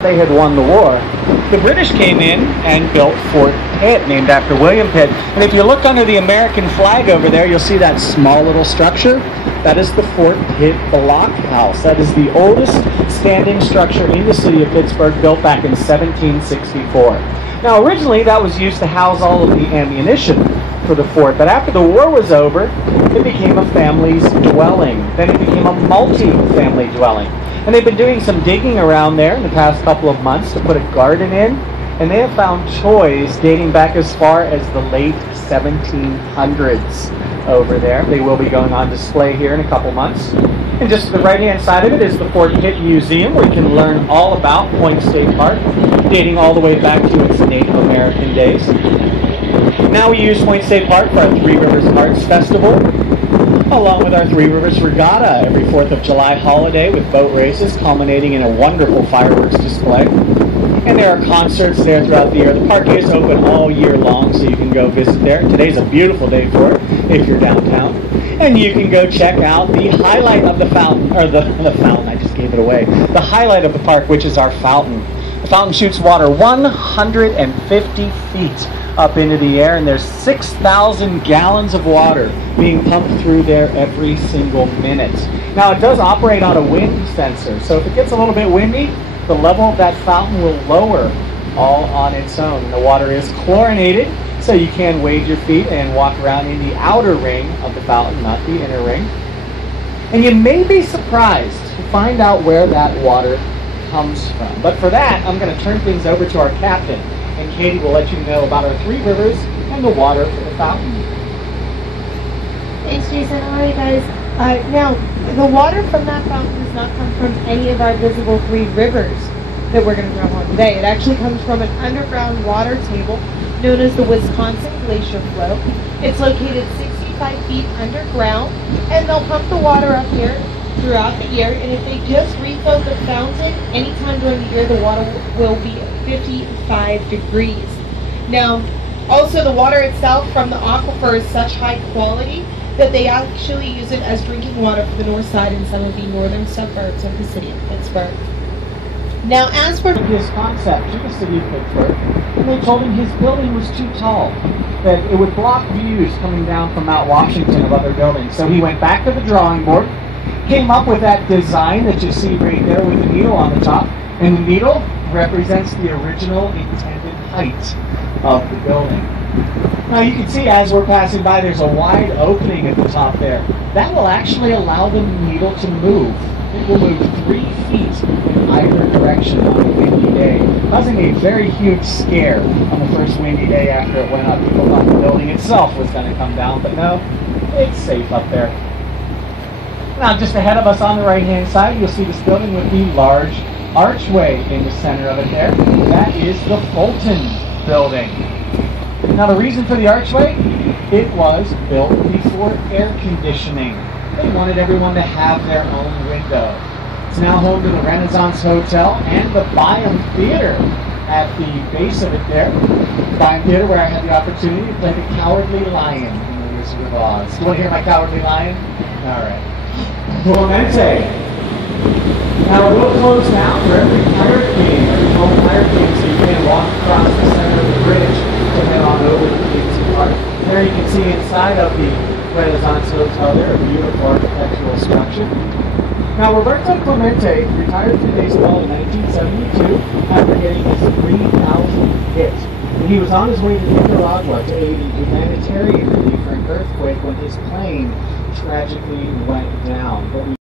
They had won the war. The British came in and built Fort Pitt, named after William Pitt. And if you look under the American flag over there, you'll see that small little structure. That is the Fort Pitt Blockhouse. That is the oldest standing structure in the city of Pittsburgh, built back in 1764. Now, originally, that was used to house all of the ammunition for the fort. But after the war was over, it became a family's dwelling. Then it became a multi-family dwelling. And they've been doing some digging around there in the past couple of months to put a garden in. And they have found toys dating back as far as the late 1700s over there. They will be going on display here in a couple months. And just to the right-hand side of it is the Fort Pitt Museum, where you can learn all about Point State Park, dating all the way back to its Native American days. Now we use Point State Park for our Three Rivers Arts Festival, along with our Three Rivers Regatta every 4th of July holiday with boat races culminating in a wonderful fireworks display. And there are concerts there throughout the year. The park is open all year long, so you can go visit there. Today's a beautiful day for it if you're downtown. And you can go check out the highlight of the fountain, or the fountain, I just gave it away. The highlight of the park, which is our fountain. The fountain shoots water 150 feet up into the air, and there's 6,000 gallons of water being pumped through there every single minute. Now, it does operate on a wind sensor, so if it gets a little bit windy, the level of that fountain will lower all on its own. The water is chlorinated, so you can wade your feet and walk around in the outer ring of the fountain, not the inner ring. And you may be surprised to find out where that water comes from. But for that, I'm going to turn things over to our captain, and Katie will let you know about our Three Rivers and the water for the fountain. Thanks, Jason. How are you guys? Now, the water from that fountain does not come from any of our visible three rivers that we're going to drive on today. It actually comes from an underground water table known as the Wisconsin Glacier Flow. It's located 65 feet underground, and they'll pump the water up here throughout the year, and if they just refill the fountain anytime during the year, the water will be 55 degrees. Now, also the water itself from the aquifer is such high quality that they actually use it as drinking water for the north side and some of the northern suburbs of the city of Pittsburgh. Now, as for his concept to the city of Pittsburgh, and they told him his building was too tall, that it would block views coming down from Mount Washington of other buildings. So he went back to the drawing board, came up with that design that you see right there with the needle on the top, and the needle represents the original intended height of the building. Now you can see as we're passing by, there's a wide opening at the top there. That will actually allow the needle to move. It will move 3 feet in either direction on a windy day, causing a very huge scare on the first windy day after it went up. People thought the building itself was going to come down, but no, it's safe up there. Now, just ahead of us on the right-hand side, you'll see this building with the large archway in the center of it there. That is the Fulton Building. Now, the reason for the archway, it was built before air conditioning. They wanted everyone to have their own window. It's now home to the Renaissance Hotel and the Byam Theater at the base of it there. The Byam Theater, where I had the opportunity to play the Cowardly Lion in The Wizard of Oz. You want to hear my Cowardly Lion? All right. Clemente. Now we'll close now for every pirate game, every home pirate game, so you can walk across the center of the bridge to head on over to Duchess Park. There you can see inside of the Renaissance Hotel there, a beautiful architectural structure. Now Roberto Clemente retired from baseball in 1972 after getting his 3,000th hit. And he was on his way to Nicaragua to aid in humanitarian relief for an earthquake when his plane tragically went down. But